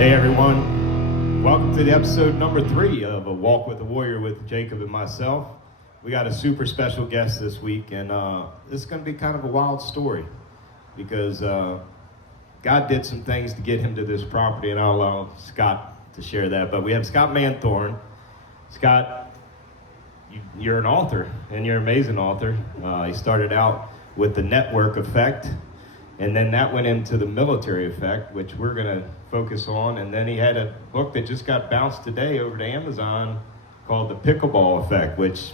Hey everyone, welcome to the episode number 3 of A Walk with the Warrior with Jacob and myself. We got a super special guest this week, and this is going to be kind of a wild story because God did some things to get him to this property, and I'll allow Scott to share that. But we have Scott Manthorne. Scott, you're an author, and you're an amazing author. He started out with the network effect, and then that went into the military effect, which we're going to focus on. And then he had a book that just got bounced today over to Amazon called The Pickleball Effect, which,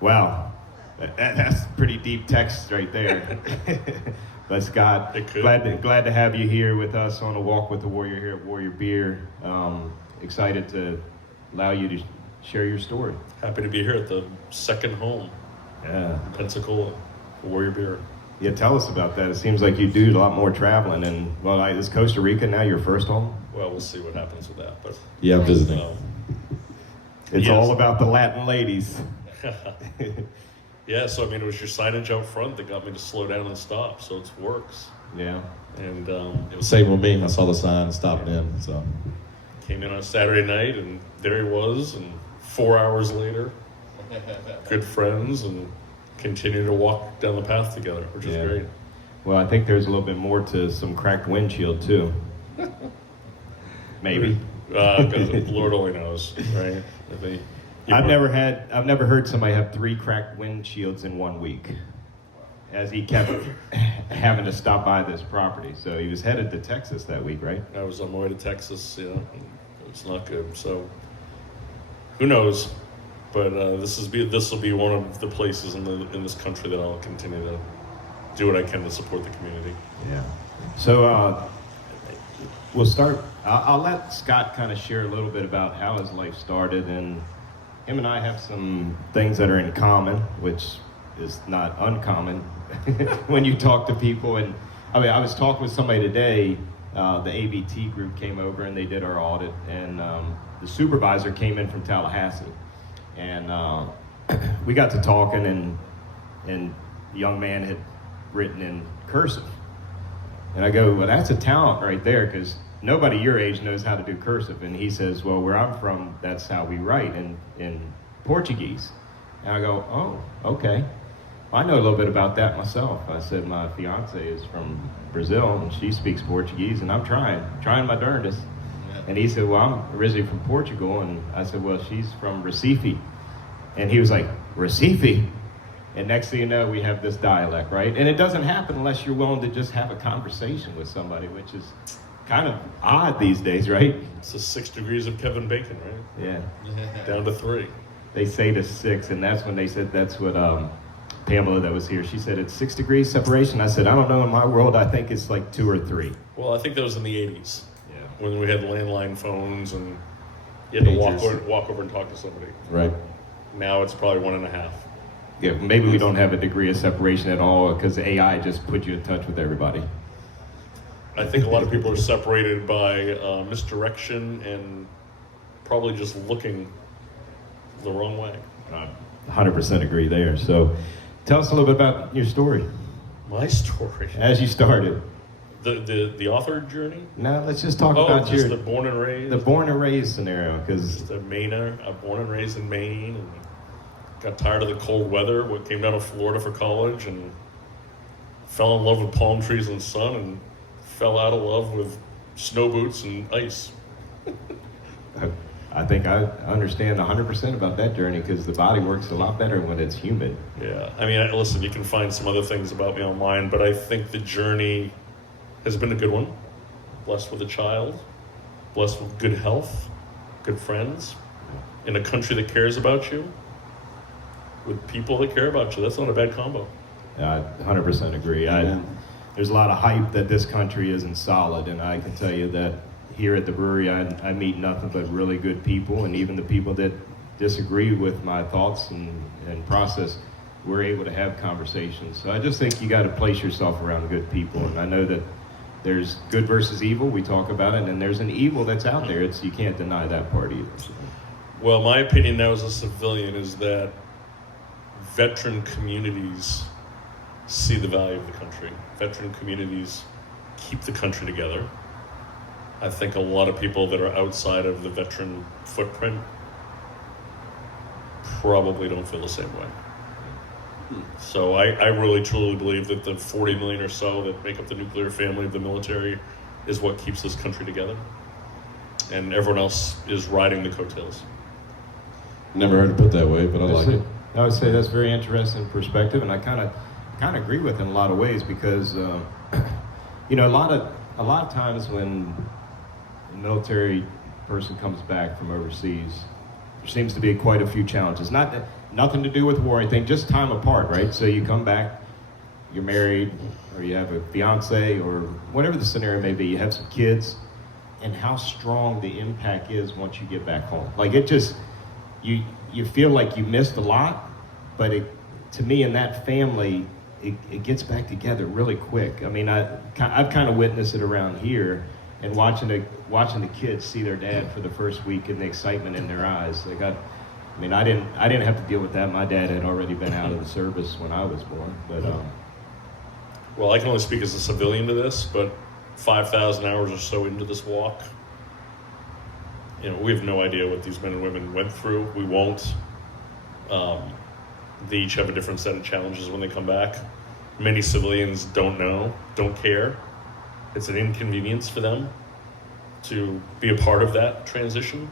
wow, that's pretty deep text right there. But Scott, glad to have you here with us on A Walk with the Warrior here at Warrior Beer. Excited to allow you to share your story. Happy to be here at the second home in Pensacola, Warrior Beer. Yeah, tell us about that. It seems like you do a lot more traveling, and well, is Costa Rica now your first home? Well, we'll see what happens with that. But yeah, I'm visiting. It's all about the Latin ladies. Yeah, so I mean, it was your signage out front that got me to slow down and stop, so it works. Yeah. And it was same with me. I saw the sign, stopped in. So came in on a Saturday night, and there he was. And 4 hours later, good friends, and continue to walk down the path together, which is great. Well, I think there's a little bit more to some cracked windshield too. Maybe. Lord only knows, right? I've never heard somebody have 3 cracked windshields in 1 week, as he kept having to stop by this property. So he was headed to Texas that week, right? I was on my way to Texas, it's not good. So who knows? But this will be one of the places in this country that I'll continue to do what I can to support the community. Yeah. So we'll start. I'll let Scott kind of share a little bit about how his life started, and him and I have some things that are in common, which is not uncommon when you talk to people. And I mean, I was talking with somebody today. The ABT group came over and they did our audit, and the supervisor came in from Tallahassee. And we got to talking, and the young man had written in cursive. And I go, well, that's a talent right there, because nobody your age knows how to do cursive. And he says, well, where I'm from, that's how we write in Portuguese. And I go, oh, okay. I know a little bit about that myself. I said, my fiance is from Brazil, and she speaks Portuguese, and I'm trying my darndest. And he said, well, I'm originally from Portugal. And I said, well, she's from Recife. And he was like, Recife? And next thing you know, we have this dialect, right? And it doesn't happen unless you're willing to just have a conversation with somebody, which is kind of odd these days, right? It's the 6 degrees of Kevin Bacon, right? Yeah. Down to 3. They say to 6, and that's when they said that's what Pamela that was here, she said it's 6 degrees separation. I said, I don't know, in my world, I think it's like 2 or 3. Well, I think that was in the 80s. When we had landline phones and you had to walk over and talk to somebody. Right. Now it's probably 1.5. Yeah, maybe we don't have a degree of separation at all because AI just put you in touch with everybody. I think a lot of people are separated by misdirection and probably just looking the wrong way. 100% agree there. So tell us a little bit about your story. My story? As you started. The author journey? No, let's just talk about the born and raised. The born and raised scenario, because the Mainer. I'm born and raised in Maine, and got tired of the cold weather. Came down to Florida for college, and fell in love with palm trees and sun, and fell out of love with snow boots and ice. I think I understand 100% about that journey, because the body works a lot better when it's humid. Yeah, I mean, listen, you can find some other things about me online, but I think the journey has been a good one. Blessed with a child, blessed with good health, good friends, in a country that cares about you, with people that care about you. That's not a bad combo. I 100% agree. There's a lot of hype that this country isn't solid, and I can tell you that here at the brewery, I meet nothing but really good people, and even the people that disagree with my thoughts and process, we're able to have conversations. So I just think you got to place yourself around good people, and I know that there's good versus evil. We talk about it, and there's an evil that's out there. You can't deny that part either. Well, my opinion now as a civilian is that veteran communities see the value of the country. Veteran communities keep the country together. I think a lot of people that are outside of the veteran footprint probably don't feel the same way. So I really truly believe that the 40 million or so that make up the nuclear family of the military is what keeps this country together. And everyone else is riding the coattails. Never heard it put that way, but I like it. I would say that's very interesting perspective, and I kind of agree with it in a lot of ways because you know, a lot of times when a military person comes back from overseas, there seems to be quite a few challenges. Nothing to do with war, I think, just time apart, right? So you come back, you're married, or you have a fiance, or whatever the scenario may be, you have some kids, and how strong the impact is once you get back home. Like it just, you feel like you missed a lot, but to me, in that family, it gets back together really quick. I mean, I've kind of witnessed it around here, and watching the kids see their dad for the first week and the excitement in their eyes. Like I didn't have to deal with that. My dad had already been out of the service when I was born. But well, I can only speak as a civilian to this, but 5,000 hours or so into this walk, you know, we have no idea what these men and women went through. We won't. They each have a different set of challenges when they come back. Many civilians don't know, don't care. It's an inconvenience for them to be a part of that transition.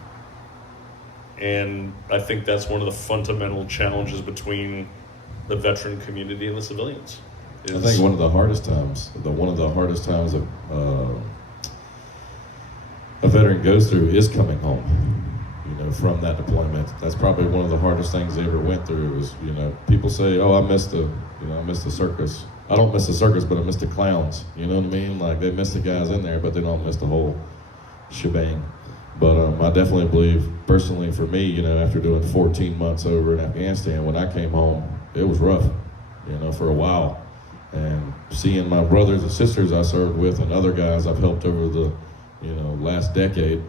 And I think that's one of the fundamental challenges between the veteran community and the civilians. I think one of the hardest times a veteran goes through is coming home. You know, from that deployment, that's probably one of the hardest things they ever went through. Was, you know, people say, "Oh, I missed the circus." I don't miss the circus, but I miss the clowns. You know what I mean? Like they miss the guys in there, but they don't miss the whole shebang. But I definitely believe, personally, for me, you know, after doing 14 months over in Afghanistan, when I came home, it was rough. You know, for a while, and seeing my brothers and sisters I served with and other guys I've helped over the, you know, last decade.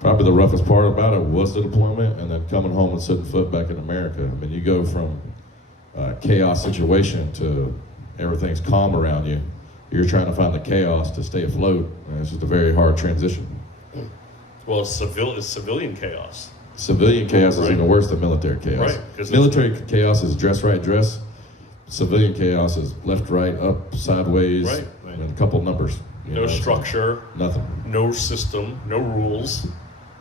Probably the roughest part about it was the deployment, and then coming home and setting foot back in America. I mean, you go from a chaos situation to everything's calm around you. You're trying to find the chaos to stay afloat, and it's just a very hard transition. Well, it's civilian chaos. Civilian chaos is even worse than military chaos. Right, military chaos is dress right, dress. Civilian chaos is left, right, up, sideways, and a couple numbers. No structure. Nothing. No system. No rules.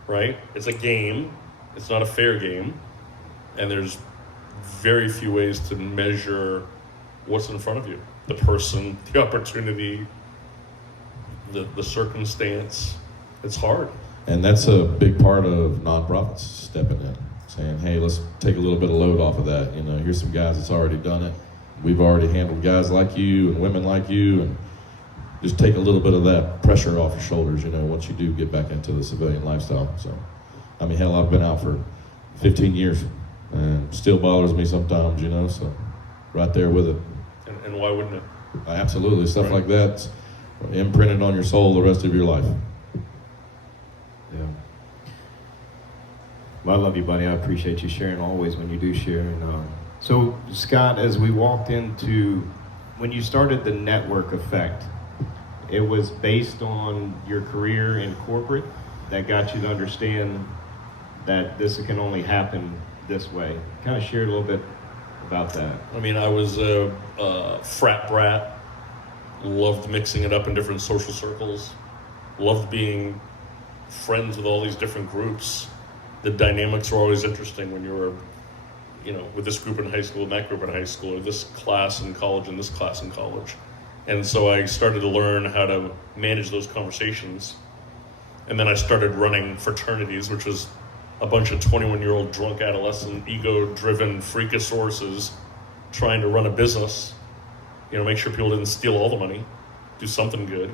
Right? It's a game. It's not a fair game. And there's very few ways to measure what's in front of you. The person, the opportunity, the circumstance. It's hard. And that's a big part of nonprofits stepping in, saying, hey, let's take a little bit of load off of that. You know, here's some guys that's already done it. We've already handled guys like you and women like you, and just take a little bit of that pressure off your shoulders, you know, once you do get back into the civilian lifestyle. So, I mean, hell, I've been out for 15 years and still bothers me sometimes, you know, so right there with it. And why wouldn't it? Absolutely. Stuff like that's imprinted on your soul the rest of your life. Yeah. Well, I love you, buddy. I appreciate you sharing always when you do share. And so, Scott, as we walked into, when you started the network effect, it was based on your career in corporate that got you to understand that this can only happen this way. Kind of share a little bit about that. I mean, I was a frat brat, loved mixing it up in different social circles, loved being friends with all these different groups. The dynamics were always interesting when you were, you know, with this group in high school and that group in high school, or this class in college and this class in college. And so I started to learn how to manage those conversations. And then I started running fraternities, which was a bunch of 21-year-old drunk adolescent, ego-driven freakosauruses trying to run a business, you know, make sure people didn't steal all the money, do something good.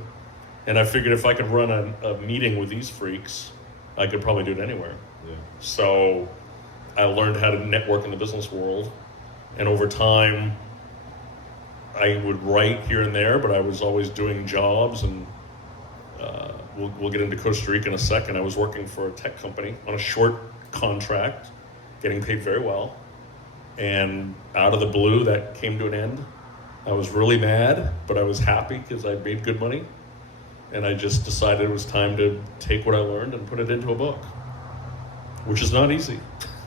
And I figured if I could run a meeting with these freaks, I could probably do it anywhere. Yeah. So I learned how to network in the business world. And over time, I would write here and there, but I was always doing jobs, and we'll get into Costa Rica in a second. I was working for a tech company on a short contract, getting paid very well. And out of the blue, that came to an end. I was really mad, but I was happy because I made good money. And I just decided it was time to take what I learned and put it into a book, which is not easy.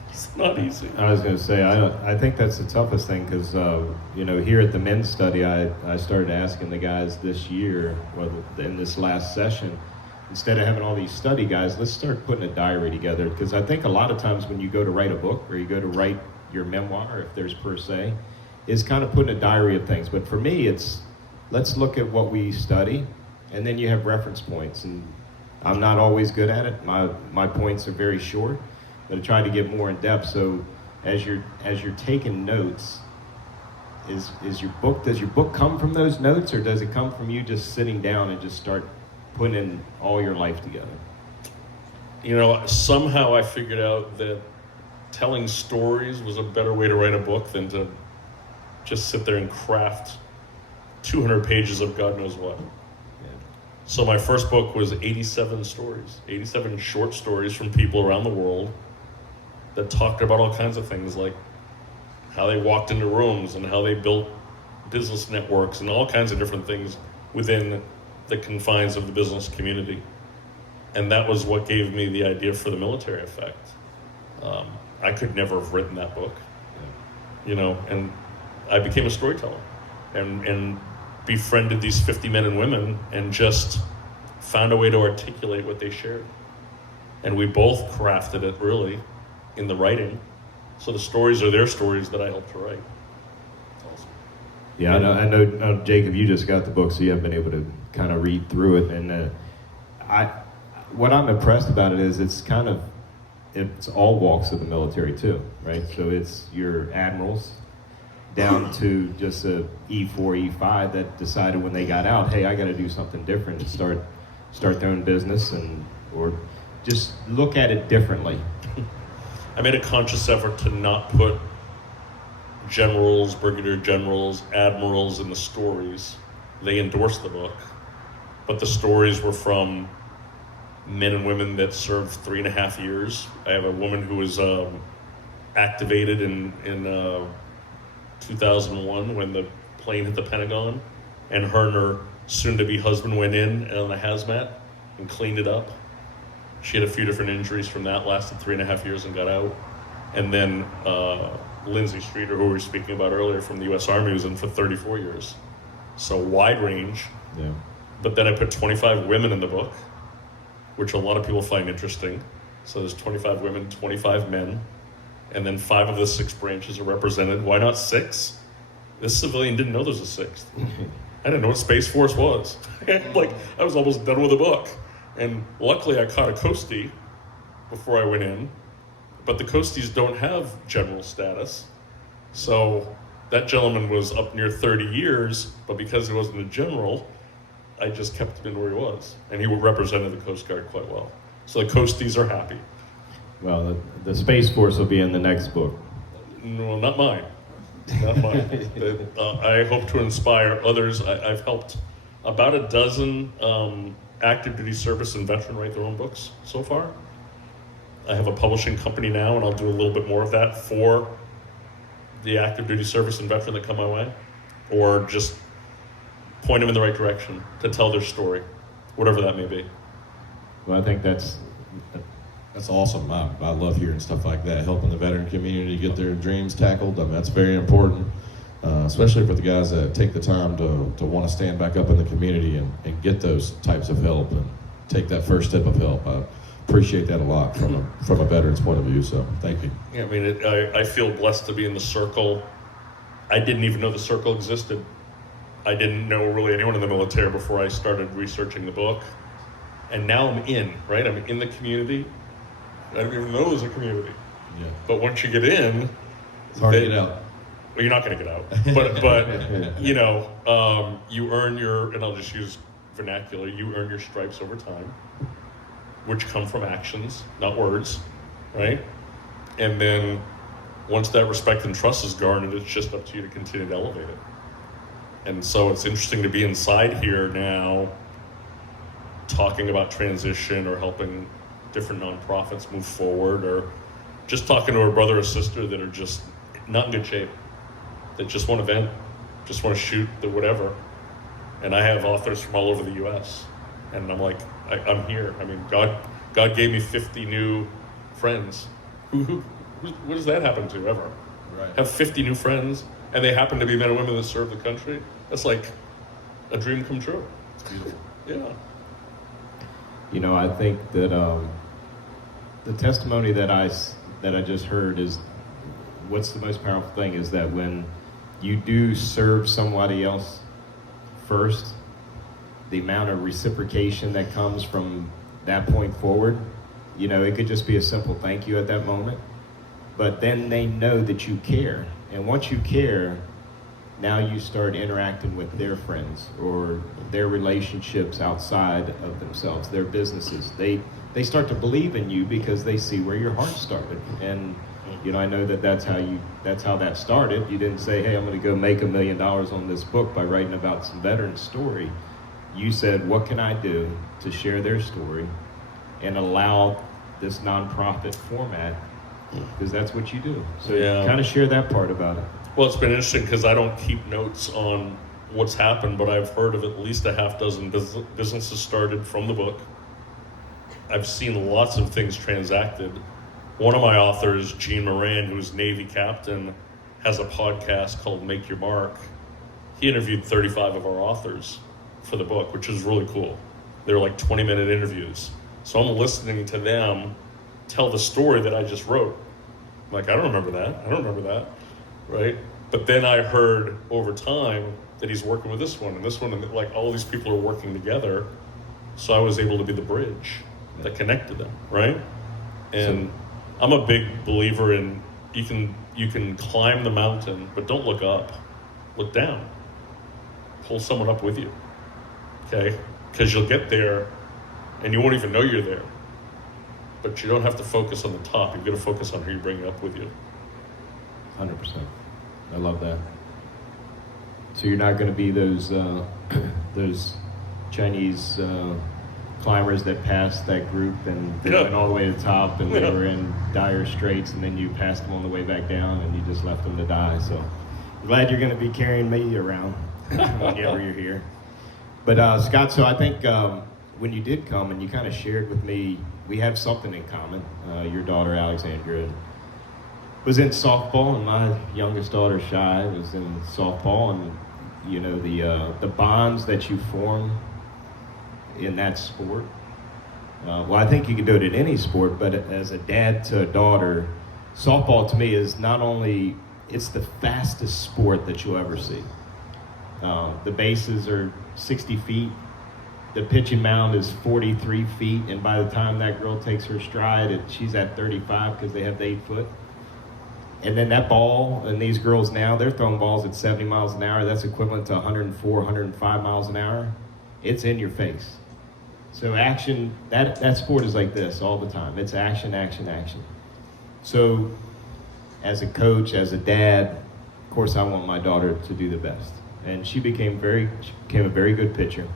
It's not easy. I was going to say, I think that's the toughest thing because, here at the men's study, I started asking the guys this year, well, in this last session, instead of having all these study guys, let's start putting a diary together. Because I think a lot of times when you go to write a book or you go to write your memoir, if there's per se, is kind of putting a diary of things. But for me, it's let's look at what we study, and then you have reference points. And I'm not always good at it. My points are very short, but I try to get more in depth. So as you're taking notes, does your book come from those notes, or does it come from you just sitting down and just start putting in all your life together? Somehow I figured out that telling stories was a better way to write a book than to just sit there and craft 200 pages of God knows what. Yeah. So my first book was 87 stories, 87 short stories from people around the world that talked about all kinds of things, like how they walked into rooms and how they built business networks and all kinds of different things within the confines of the business community. And that was what gave me the idea for the military effect. I could never have written that book, and I became a storyteller and befriended these 50 men and women and just found a way to articulate what they shared. And we both crafted it really in the writing. So the stories are their stories that I helped to write. Awesome. Yeah, I know, Jacob, you just got the book, so you have been able to kind of read through it. And what I'm impressed about it is it's all walks of the military too, right? So it's your admirals down to just a E4, E5 that decided when they got out, hey, I got to do something different and start their own business or just look at it differently. I made a conscious effort to not put generals, brigadier generals, admirals in the stories. They endorsed the book, but the stories were from men and women that served 3.5 years. I have a woman who was activated in 2001 when the plane hit the Pentagon, and her soon-to-be husband went in on a hazmat and cleaned it up. She had a few different injuries from that, lasted 3.5 years and got out. And then Lindsay Streeter, who we were speaking about earlier from the U.S. Army, was in for 34 years. So wide range. Yeah. But then I put 25 women in the book, which a lot of people find interesting. So there's 25 women, 25 men, and then 5 of the 6 branches are represented. Why not 6? This civilian didn't know there was a 6th. I didn't know what Space Force was. I was almost done with the book. And luckily I caught a Coastie before I went in, but the Coasties don't have general status. So that gentleman was up near 30 years, but because he wasn't a general, I just kept him in where he was. And he represented the Coast Guard quite well. So the Coasties are happy. Well, the Space Force will be in the next book. No, not mine. Not mine. I hope to inspire others. I've helped about a dozen active duty service and veteran write their own books so far. I have a publishing company now, and I'll do a little bit more of that for the active duty service and veteran that come my way, or just point them in the right direction to tell their story, whatever that may be. Well, I think that's awesome. I love hearing stuff like that, helping the veteran community get their dreams tackled. I mean, that's very important, especially for the guys that take the time to want to stand back up in the community and get those types of help and take that first step of help. I appreciate that a lot from a veteran's point of view, so thank you. Yeah, I mean, I feel blessed to be in the circle. I didn't even know the circle existed. I didn't know really anyone in the military before I started researching the book. And now I'm in, right? I'm in the community. I didn't even know there was a community. Yeah. But once you get in, It's hard to get out. well, you're not going to get out. But you earn your, and I'll just use vernacular, you earn your stripes over time, which come from actions, not words, right? And then once that respect and trust is garnered, it's just up to you to continue to elevate it. And so it's interesting to be inside here now, talking about transition or helping different nonprofits move forward, or just talking to a brother or sister that are just not in good shape, that just want to vent, just want to shoot, the whatever. And I have authors from all over the U.S. And I'm like, I'm here. I mean, God gave me 50 new friends. What does that happen to ever? Right. Have 50 new friends, and they happen to be men and women that serve the country. That's like a dream come true. It's beautiful. Yeah. You know, I think that the testimony that I just heard is what's the most powerful thing is that when you do serve somebody else first, the amount of reciprocation that comes from that point forward, you know, it could just be a simple thank you at that moment, but then they know that you care. And once you care, now you start interacting with their friends or their relationships outside of themselves, their businesses. They start to believe in you because they see where your heart started. And you know, I know that's how that started. You didn't say, hey, I'm going to go make $1 million on this book by writing about some veteran story. You said, what can I do to share their story and allow this nonprofit format, because that's what you do. So kind of share that part about it. Well, it's been interesting because I don't keep notes on what's happened, but I've heard of at least a half dozen businesses started from the book. I've seen lots of things transacted. One of my authors, Gene Moran, who's Navy captain, has a podcast called Make Your Mark. He interviewed 35 of our authors for the book, which is really cool. They were like 20-minute interviews. So I'm listening to them tell the story that I just wrote. I'm like, I don't remember that, right? But then I heard over time that he's working with this one, and like all these people are working together. So I was able to be the bridge that connected them, right? And I'm a big believer in you can climb the mountain, but don't look up, look down. Pull someone up with you, okay? Because you'll get there and you won't even know you're there. But you don't have to focus on the top. You've got to focus on who you bring up with you. 100%. I love that. So you're not going to be those Chinese climbers that passed that group and they went all the way to the top and they were in dire straits, and then you passed them on the way back down and you just left them to die. So I'm glad you're going to be carrying me around whenever you're here. But Scott, so I think when you did come and you kind of shared with me, we have something in common. Your daughter Alexandra was in softball, and my youngest daughter Shai was in softball, and you know the bonds that you form in that sport. Well, I think you can do it in any sport, but as a dad to a daughter, softball to me is not only, it's the fastest sport that you'll ever see. The bases are 60 feet. The pitching mound is 43 feet, and by the time that girl takes her stride, she's at 35 because they have the 8 foot. And then that ball, and these girls now, they're throwing balls at 70 miles an hour. That's equivalent to 104, 105 miles an hour. It's in your face. So action, that sport is like this all the time. It's action, action, action. So as a coach, as a dad, of course I want my daughter to do the best. And she became a very good pitcher.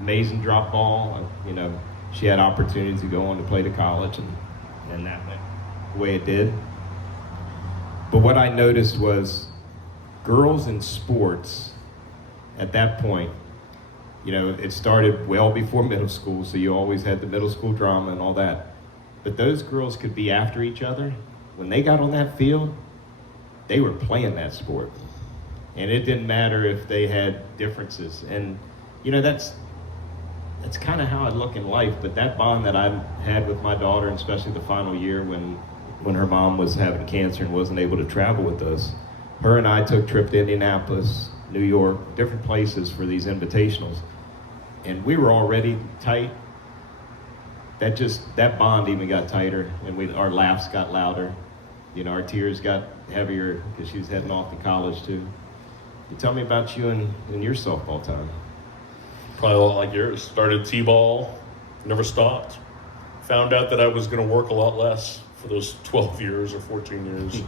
Amazing drop ball. You know, she had opportunities to go on to play to college, and that went the way it did. But what I noticed was girls in sports at that point, you know, it started well before middle school, so you always had the middle school drama and all that. But those girls could be after each other. When they got on that field, they were playing that sport. And it didn't matter if they had differences. And, you know, that's kind of how I look in life. But that bond that I had with my daughter, and especially the final year when her mom was having cancer and wasn't able to travel with us, her and I took a trip to Indianapolis, New York, different places for these invitationals. And we were already tight. That bond even got tighter, and our laughs got louder. You know, our tears got heavier because she was heading off to college too. You tell me about you and your softball time. Probably a lot like yours. Started t-ball, never stopped. Found out that I was going to work a lot less for those 12 years or 14 years.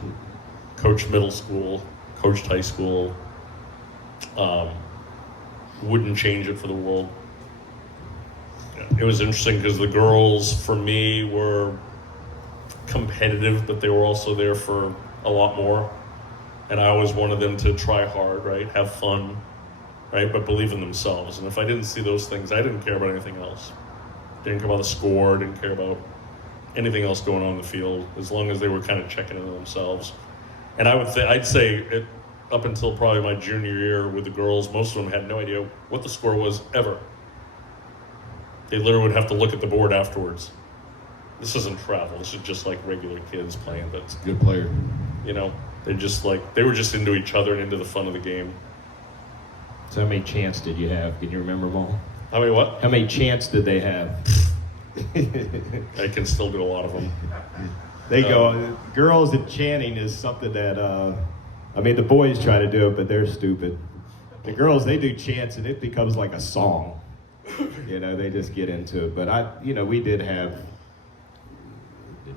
Coached middle school, coached high school. Wouldn't change it for the world. It was interesting because the girls, for me, were competitive, but they were also there for a lot more. And I always wanted them to try hard, right? Have fun. right? But believe in themselves. And if I didn't see those things, I didn't care about anything else. Didn't care about the score, didn't care about anything else going on in the field, as long as they were kind of checking into themselves. And I'd say it, up until probably my junior year with the girls, most of them had no idea what the score was ever. They literally would have to look at the board afterwards. This isn't travel. This is just like regular kids playing. But Good player. you know, they were just into each other and into the fun of the game. So how many chants did you have? Can you remember them all? How many what? How many chants did they have? I can still do a lot of them. They go, girls and chanting is something that, I mean, the boys try to do it, but they're stupid. The girls, they do chants and it becomes like a song. You know, they just get into it. But we did have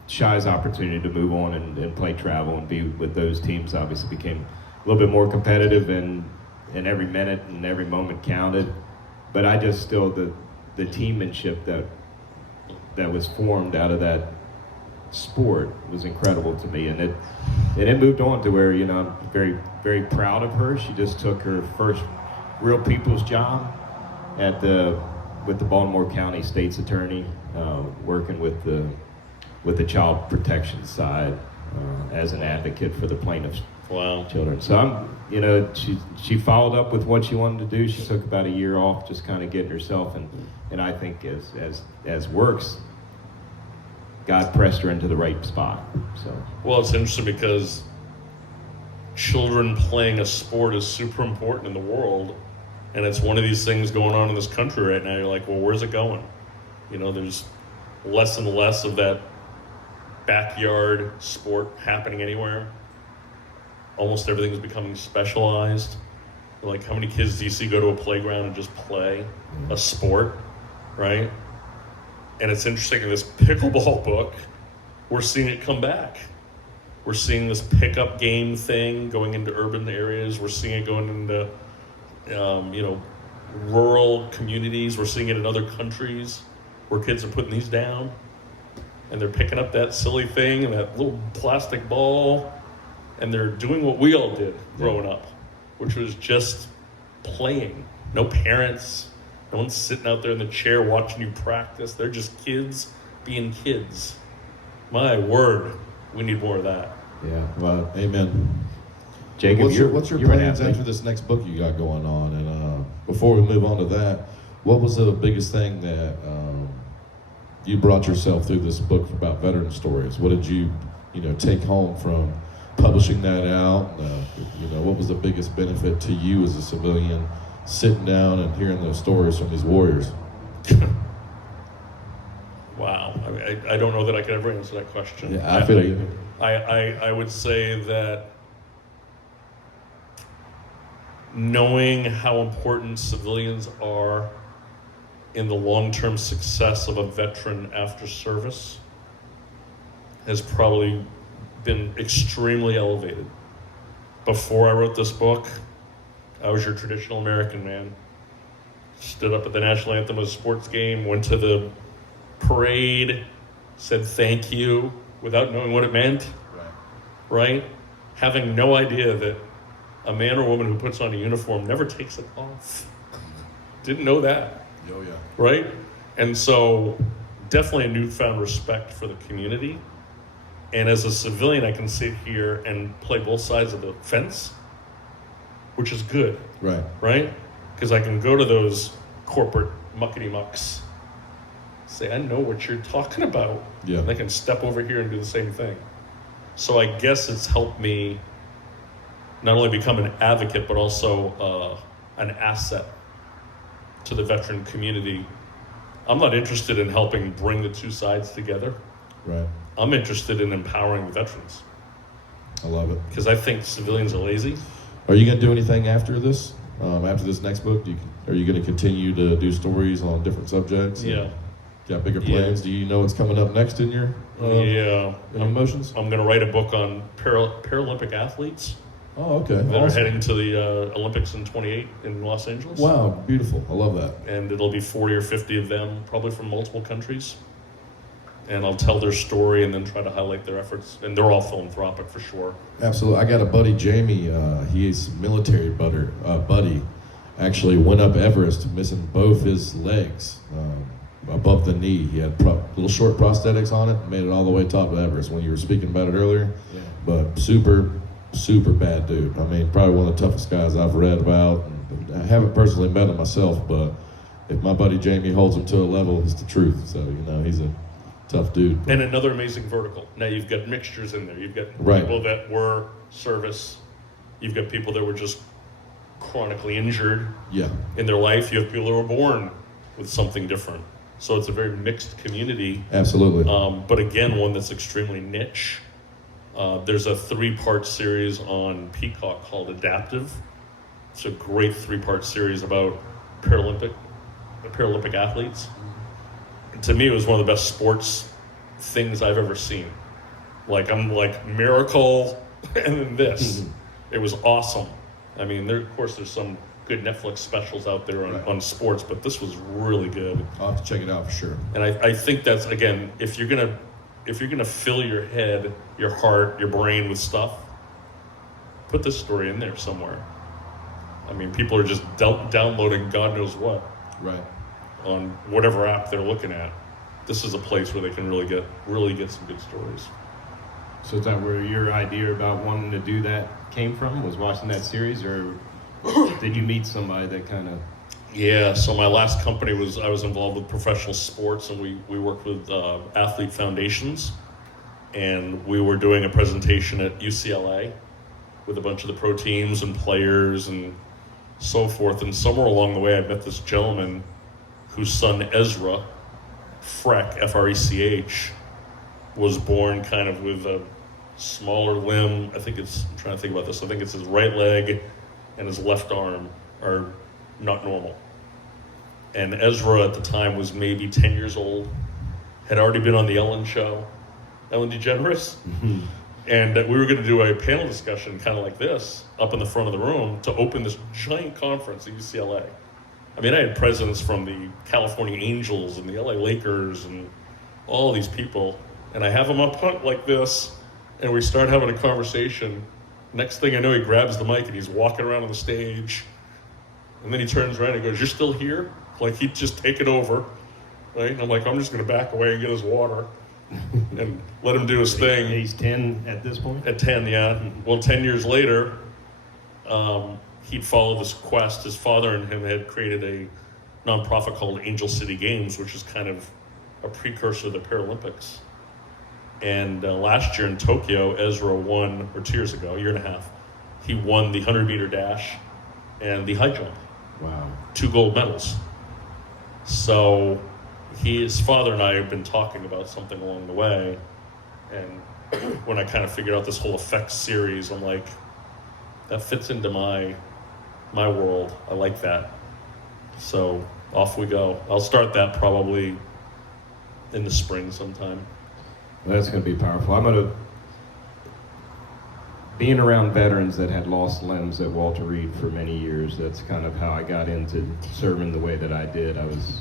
Shy's opportunity to move on and play travel and be with those teams. Obviously became a little bit more competitive, and every minute and every moment counted. But I just still, the teammanship that was formed out of that sport was incredible to me, and it moved on to where I'm very, very proud of her. She just took her first real people's job with the Baltimore County State's Attorney, working with the child protection side as an advocate for the plaintiffs' children. So she followed up with what she wanted to do. She took about a year off, just kind of getting herself, and I think as works, God pressed her into the right spot. So Well, it's interesting because children playing a sport is super important in the world, and it's one of these things going on in this country right now. You're like, well, where's it going? There's less and less of that backyard sport happening anywhere. Almost everything's becoming specialized. Like, how many kids do you see go to a playground and just play a sport, right? And it's interesting, in this pickleball book, we're seeing it come back. We're seeing this pickup game thing going into urban areas. We're seeing it going into, rural communities. We're seeing it in other countries where kids are putting these down and they're picking up that silly thing and that little plastic ball, and they're doing what we all did growing up, which was just playing. No parents. No one's sitting out there in the chair watching you practice. They're just kids being kids. My word, we need more of that. yeah, well, Amen. Jacob, What's your you're an plans athlete. after this next book you got going on? And before we move on to that, what was the biggest thing that you brought yourself through this book about veteran stories? What did you take home from publishing that out? What was the biggest benefit to you as a civilian, sitting down and hearing those stories from these warriors? Wow. I don't know that I could ever answer that question. Yeah, I feel you. I would say that knowing how important civilians are in the long-term success of a veteran after service has probably been extremely elevated. Before I wrote this book, I was your traditional American man. Stood up at the national anthem of a sports game, went to the parade, said thank you without knowing what it meant, right? Having no idea that a man or woman who puts on a uniform never takes it off. Didn't know that. Oh, yeah. Right? And so definitely a newfound respect for the community. And as a civilian, I can sit here and play both sides of the fence, which is good, right? Because I can go to those corporate muckety-mucks, say, I know what you're talking about. Yeah. And I can step over here and do the same thing. So I guess it's helped me not only become an advocate, but also an asset to the veteran community. I'm not interested in helping bring the two sides together. Right. I'm interested in empowering the veterans, I love it. because I think civilians are lazy. Are you going to do anything after this? After this next book, are you going to continue to do stories on different subjects? Yeah. Got bigger plans? Do you know what's coming up next in your emotions? I'm going to write a book on Paralympic athletes Oh, okay. that are Awesome. heading to the Olympics in 28 in Los Angeles. Wow, beautiful. I love that. And it'll be 40 or 50 of them, probably from multiple countries. And I'll tell their story and then try to highlight their efforts. And they're all philanthropic for sure. Absolutely. I got a buddy, Jamie. He's military buddy, actually went up Everest missing both his legs above the knee. He had little short prosthetics on it, made it all the way top of Everest when you were speaking about it earlier. Yeah. But super, super bad dude. I mean, probably one of the toughest guys I've read about. I haven't personally met him myself, but if my buddy Jamie holds him to a level, it's the truth. So, he's a tough dude. And another amazing vertical. Now you've got mixtures in there. You've got Right. people that were service. You've got people that were just chronically injured Yeah. in their life. You have people that were born with something different. So it's a very mixed community. Absolutely. But again, one that's extremely niche. There's a 3-part series on Peacock called Adaptive. It's a great 3-part series about Paralympic athletes. And to me, it was one of the best sports things I've ever seen. I'm like miracle, and then this. It was awesome. I mean, of course, there's some good Netflix specials out there on sports, but this was really good. I'll have to check it out for sure. And I think that's, again, if you're gonna fill your head, your heart, your brain with stuff, put this story in there somewhere. I mean, people are just downloading God knows what Right. on whatever app they're looking at. This is a place where they can really get some good stories. So is that where your idea about wanting to do that came from? Was watching that series, or did you meet somebody that kind of? Yeah, so my last company I was involved with professional sports, and we worked with athlete foundations, and we were doing a presentation at UCLA with a bunch of the pro teams and players and so forth. And somewhere along the way, I met this gentleman whose son Ezra Freck, F-R-E-C-H, was born kind of with a smaller limb. I'm trying to think about this. I think it's his right leg and his left arm are not normal. And Ezra at the time was maybe 10 years old, had already been on the Ellen DeGeneres. Mm-hmm. And we were going to do a panel discussion kind of like this up in the front of the room to open this giant conference at UCLA. I mean, I had presidents from the California Angels and the LA Lakers and all these people. And I have them up like this, and we start having a conversation. Next thing I know, he grabs the mic and he's walking around on the stage. And then he turns around and goes, "You're still here?" Like he'd just taken over, right? And I'm like, I'm just going to back away and get his water and let him do his thing. He's 10 at this point? At 10, yeah. Well, 10 years later, he'd followed this quest. His father and him had created a nonprofit called Angel City Games, which is kind of a precursor to the Paralympics. And last year in Tokyo, Ezra won, or 2 years ago, a year and a half, he won the 100-meter dash and the high jump. Wow. 2 gold medals. So his father and I have been talking about something along the way. And when I kind of figured out this whole effects series, I'm like, that fits into my world. I like that. So off we go. I'll start that probably in the spring sometime. Well, that's going to be powerful. Being around veterans that had lost limbs at Walter Reed for many years, that's kind of how I got into serving the way that I did. I was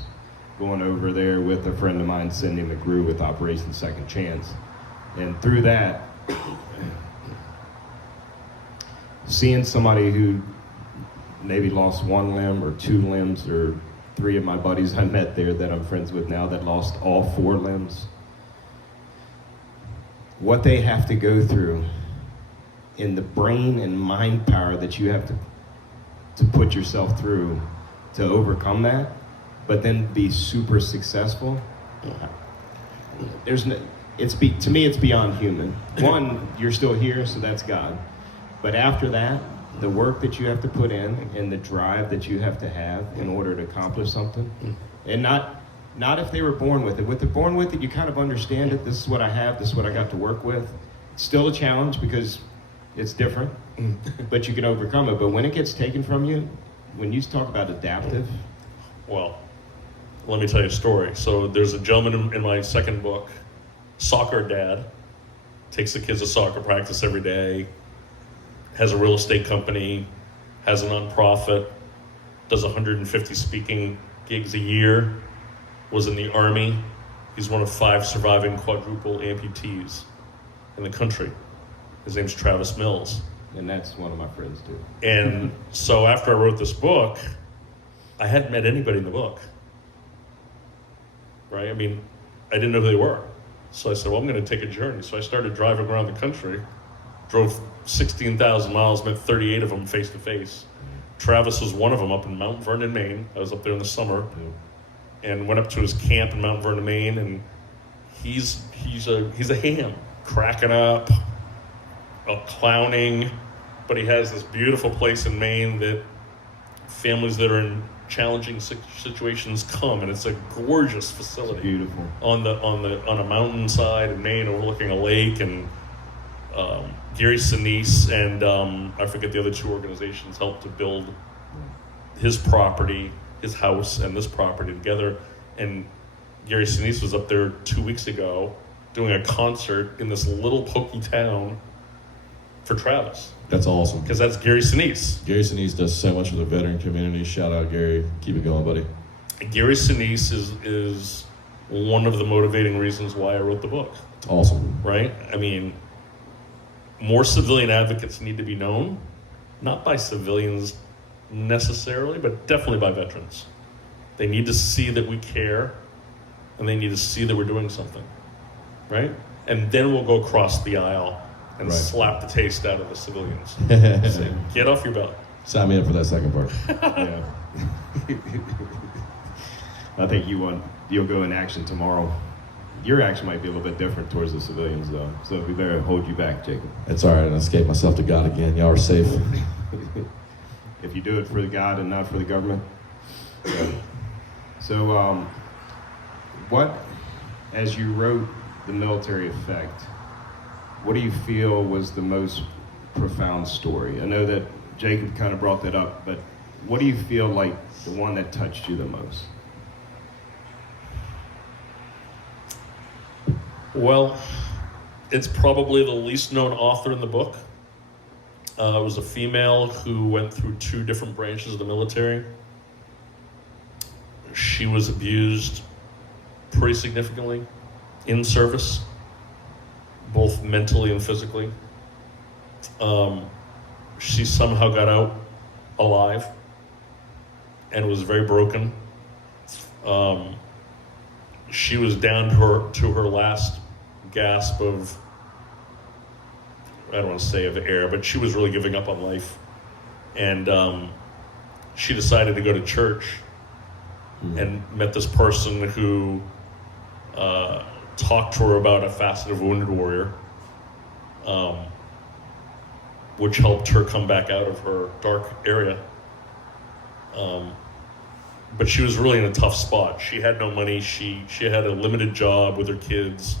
going over there with a friend of mine, Cindy McGrew, with Operation Second Chance. And through that, seeing somebody who maybe lost 1 limb or 2 limbs, or 3 of my buddies I met there that I'm friends with now that lost all 4 limbs, what they have to go through in the brain and mind power that you have to put yourself through to overcome that, but then be super successful. To me, it's beyond human. One, you're still here, so that's God. But after that, the work that you have to put in and the drive that you have to have in order to accomplish something, and not if they were born with it. With the born with it, you kind of understand it. This is what I have. This is what I got to work with. It's still a challenge because it's different, but you can overcome it. But when it gets taken from you, when you talk about adaptive. Well, let me tell you a story. So there's a gentleman in my second book, soccer dad, takes the kids to soccer practice every day, has a real estate company, has a nonprofit, does 150 speaking gigs a year, was in the Army. He's one of 5 surviving quadruple amputees in the country. His name's Travis Mills. And that's one of my friends too. And so after I wrote this book, I hadn't met anybody in the book, right? I mean, I didn't know who they were. So I said, well, I'm going to take a journey. So I started driving around the country, drove 16,000 miles, met 38 of them face to face. Travis was one of them up in Mount Vernon, Maine. I was up there in the summer and went up to his camp in Mount Vernon, Maine, and he's a ham, cracking up, clowning, but he has this beautiful place in Maine that families that are in challenging situations come, and it's a gorgeous facility. It's beautiful. On a mountainside in Maine overlooking a lake, and Gary Sinise and I forget the other two organizations helped to build his property, his house, and this property together. And Gary Sinise was up there 2 weeks ago doing a concert in this little pokey town for Travis. That's awesome. Because that's Gary Sinise. Gary Sinise does so much for the veteran community. Shout out, Gary. Keep it going, buddy. Gary Sinise is one of the motivating reasons why I wrote the book. Awesome. Right? I mean, more civilian advocates need to be known, not by civilians necessarily, but definitely by veterans. They need to see that we care, and they need to see that we're doing something, right? And then we'll go across the aisle and slap the taste out of the civilians. Say, get off your butt. Sign me up for that second part. Yeah. I think you'll go in action tomorrow. Your action might be a little bit different towards the civilians, though. So we better hold you back, Jacob. It's all right. I escaped myself to God again. Y'all are safe. If you do it for the God and not for the government. So, what, as you wrote The Military Effect, what do you feel was the most profound story? I know that Jacob kind of brought that up, but what do you feel like the one that touched you the most? Well, it's probably the least known author in the book. It was a female who went through 2 different branches of the military. She was abused pretty significantly in service, both mentally and physically. She somehow got out alive and was very broken. She was down to her last gasp of, I don't want to say of air, but she was really giving up on life. And she decided to go to church and met this person who talked to her about a facet of Wounded Warrior, which helped her come back out of her dark area. But she was really in a tough spot. She had no money. She had a limited job with her kids.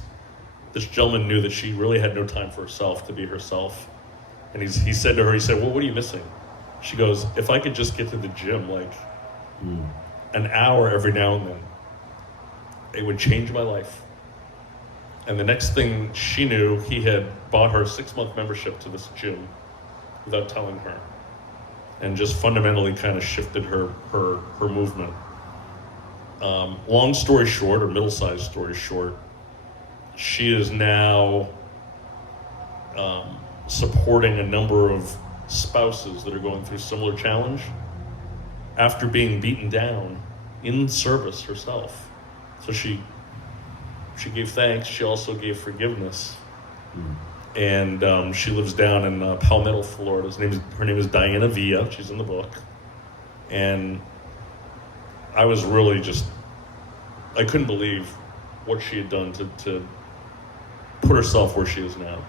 This gentleman knew that she really had no time for herself to be herself. And he said to her, well, what are you missing? She goes, if I could just get to the gym like an hour every now and then, it would change my life. And the next thing she knew, he had bought her a 6-month membership to this gym without telling her, and just fundamentally kind of shifted her movement. Long story short, or middle-sized story short, she is now supporting a number of spouses that are going through similar challenge after being beaten down in service herself. So she gave thanks. She also gave forgiveness. And she lives down in Palmetto, Florida. Her name is Diana Villa. She's in the book. And I was really I couldn't believe what she had done to put herself where she is now.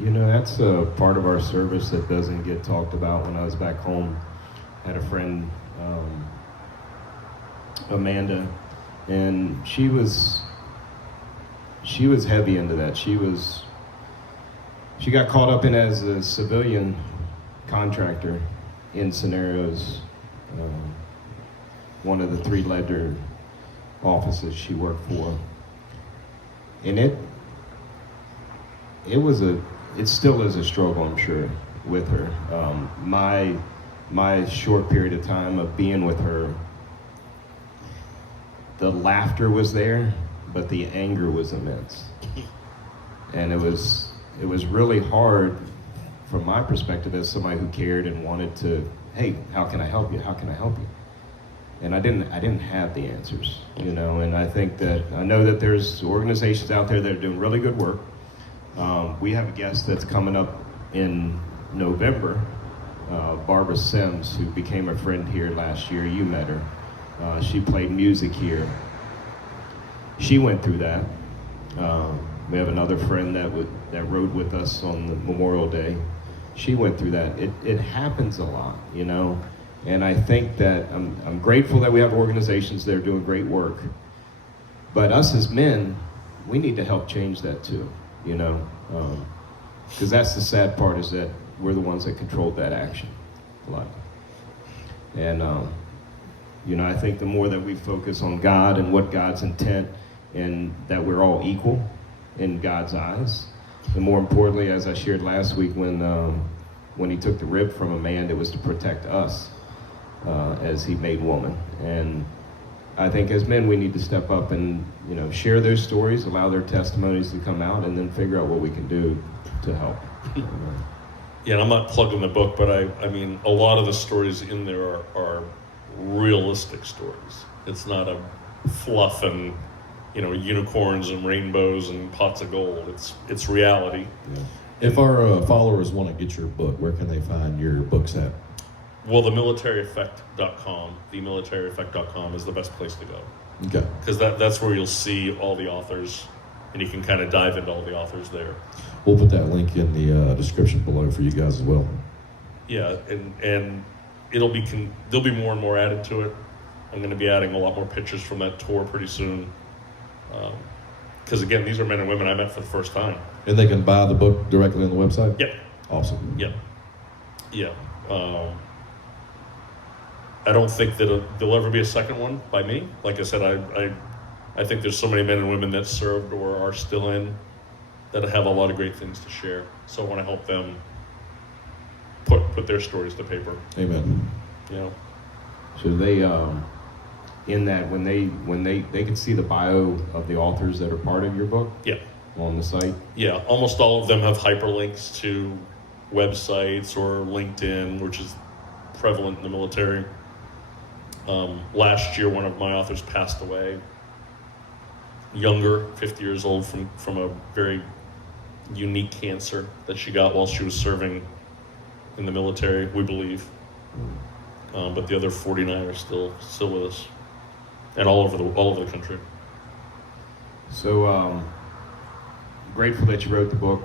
You know, that's a part of our service that doesn't get talked about. When I was back home, I had a friend, Amanda, and she was heavy into that. She got caught up in as a civilian contractor in scenarios. One of the 3 ledger offices she worked for, and it still is a struggle, I'm sure, with her. My short period of time of being with her, the laughter was there, but the anger was immense. And it was really hard from my perspective as somebody who cared and wanted to hey, how can I help you? How can I help you? And I didn't have the answers, you know. And I know that there's organizations out there that are doing really good work. We have a guest that's coming up in November, Barbara Sims, who became a friend here last year. You met her. She played music here. She went through that. We have another friend that rode with us on the Memorial Day. She went through that. It happens a lot, you know. And I think that I'm grateful that we have organizations that are doing great work. But us as men, we need to help change that too, you know. Because that's the sad part, is that we're the ones that controlled that action a lot. And, you know, I think the more that we focus on God and what God's intent, and that we're all equal in God's eyes, and more importantly, as I shared last week, when he took the rib from a man, it was to protect us as he made woman. And I think as men, we need to step up and, you know, share those stories, allow their testimonies to come out, and then figure out what we can do to help. Yeah, and I'm not plugging the book, but I mean, a lot of the stories in there are realistic stories. It's not a fluff and, you know, unicorns and rainbows and pots of gold. It's reality. Yeah. If our followers want to get your book, where can they find your books at? Well, themilitaryeffect.com is the best place to go. Okay. Because that's where you'll see all the authors, and you can kind of dive into all the authors there. We'll put that link in the description below for you guys as well. Yeah, and there'll be more and more added to it. I'm going to be adding a lot more pictures from that tour pretty soon. Because again, these are men and women I met for the first time. And they can buy the book directly on the website? Yep. Awesome. Yep. Yeah. I don't think that there'll ever be a second one by me. Like I said, I think there's so many men and women that served or are still in that have a lot of great things to share. So I want to help them put their stories to paper. Amen. You know. So they, in that, when they can see the bio of the authors that are part of your book? Yeah. On the site? Yeah, almost all of them have hyperlinks to websites or LinkedIn, which is prevalent in the military. Last year, one of my authors passed away, younger, 50 years old, from a very unique cancer that she got while she was serving in the military, we believe. But the other 49 are still with us, and all over the country. So grateful that you wrote the book.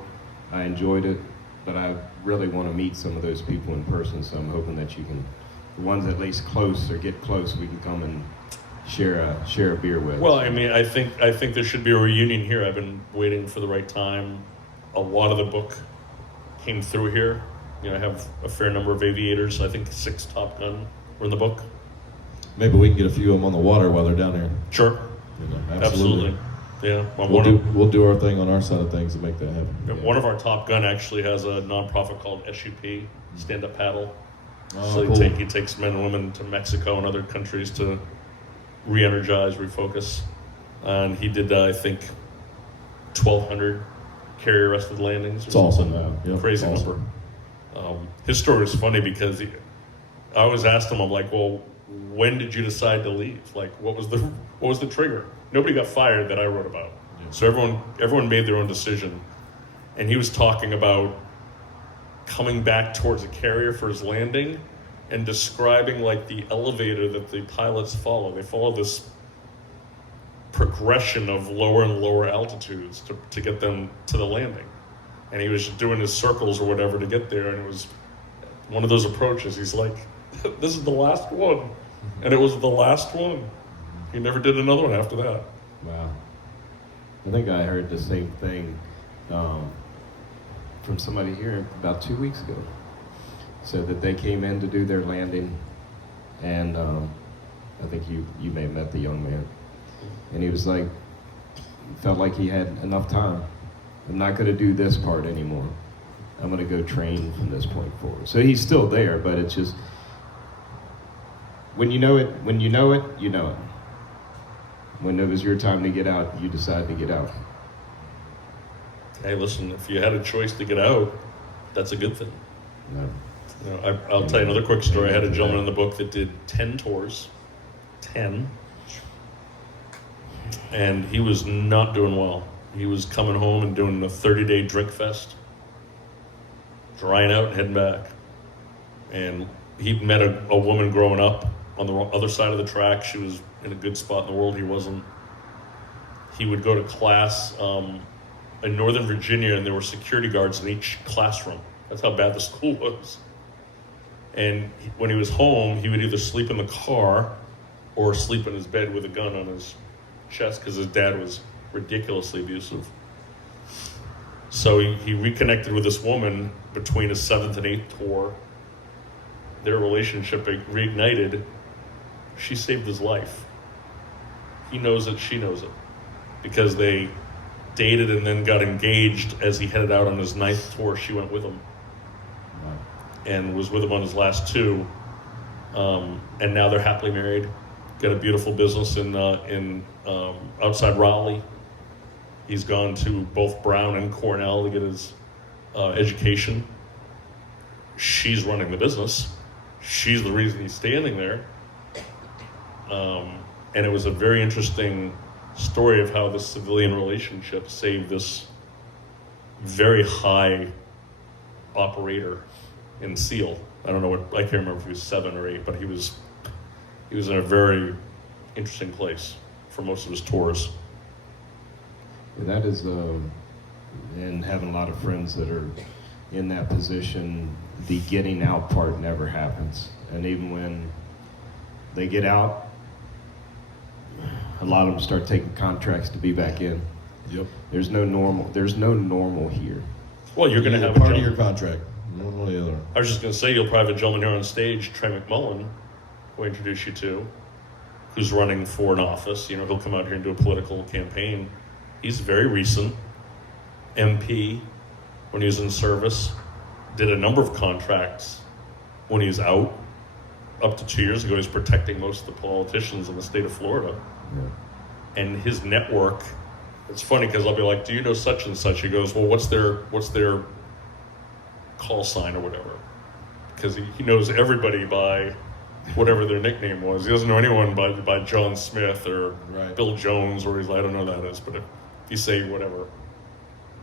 I enjoyed it, but I really want to meet some of those people in person. So I'm hoping that you can, the ones at least close or get close, we can come and share a beer with. Well, I mean, I think there should be a reunion here. I've been waiting for the right time. A lot of the book came through here. You know, I have a fair number of aviators. I think 6 Top Gun were in the book. Maybe we can get a few of them on the water while they're down here. Sure. You know, Absolutely. Yeah. We'll do our thing on our side of things to make that happen. One of our Top Gun actually has a nonprofit called SUP, Stand Up Paddle. Oh, So cool. he takes men and women to Mexico and other countries to re-energize, refocus. And he did, I think, 1,200 carrier-arrested landings. It's awesome. Yep, Crazy awesome. number. His story was funny because I always asked him, I'm like, well, when did you decide to leave? Like, what was the trigger? Nobody got fired that I wrote about. Yeah. So everyone made their own decision. And he was talking about coming back towards a carrier for his landing and describing like the elevator that the pilots follow. They follow this progression of lower and lower altitudes to get them to the landing. And he was doing his circles or whatever to get there, and it was one of those approaches. He's like, this is the last one. And it was the last one. He never did another one after that. Wow. I think I heard the same thing from somebody here about 2 weeks ago. Said that they came in to do their landing, and I think you may have met the young man. And he was like, felt like he had enough time. I'm not going to do this part anymore. I'm going to go train from this point forward. So he's still there, but it's just, when you know it, you know it. When it was your time to get out, you decide to get out. Hey, listen, if you had a choice to get out, that's a good thing. No. You know, I'll tell you another quick story. I had a gentleman in the book that did 10 tours, 10, and he was not doing well. He was coming home and doing a 30-day drink fest, drying out and heading back. And he met a woman growing up on the other side of the track. She was in a good spot in the world. He wasn't. He would go to class in Northern Virginia, and there were security guards in each classroom. That's how bad the school was. And when he was home, he would either sleep in the car or sleep in his bed with a gun on his chest because his dad was ridiculously abusive. So he reconnected with this woman between his 7th and 8th tour. Their relationship reignited. She saved his life. He knows it, she knows it. Because they dated and then got engaged as he headed out on his 9th tour. She went with him. And was with him on his last 2, and now they're happily married. Got a beautiful business in outside Raleigh. He's gone to both Brown and Cornell to get his education. She's running the business. She's the reason he's standing there. And it was a very interesting story of how the civilian relationship saved this very high operator in SEAL. I don't know what, I can't remember if he was 7 or 8, but he was in a very interesting place for most of his tours. And that is, and having a lot of friends that are in that position, the getting out part never happens. And even when they get out, a lot of them start taking contracts to be back in. Yep. There's no normal here. Well, you're going to have part a of your contract. One or the other. I was just going to say, you'll probably have a gentleman here on stage, Trey McMullen, who I introduce you to, who's running for an office. You know, he'll come out here and do a political campaign. He's very recent MP when he was in service, did a number of contracts when he was out. Up to 2 years ago, he was protecting most of the politicians in the state of Florida. Yeah. And his network, it's funny because I'll be like, do you know such and such? He goes, well, what's their call sign or whatever? Because he knows everybody by whatever their nickname was. He doesn't know anyone by John Smith or Right. Bill Jones, or he's like, I don't know who that is, but if you say whatever,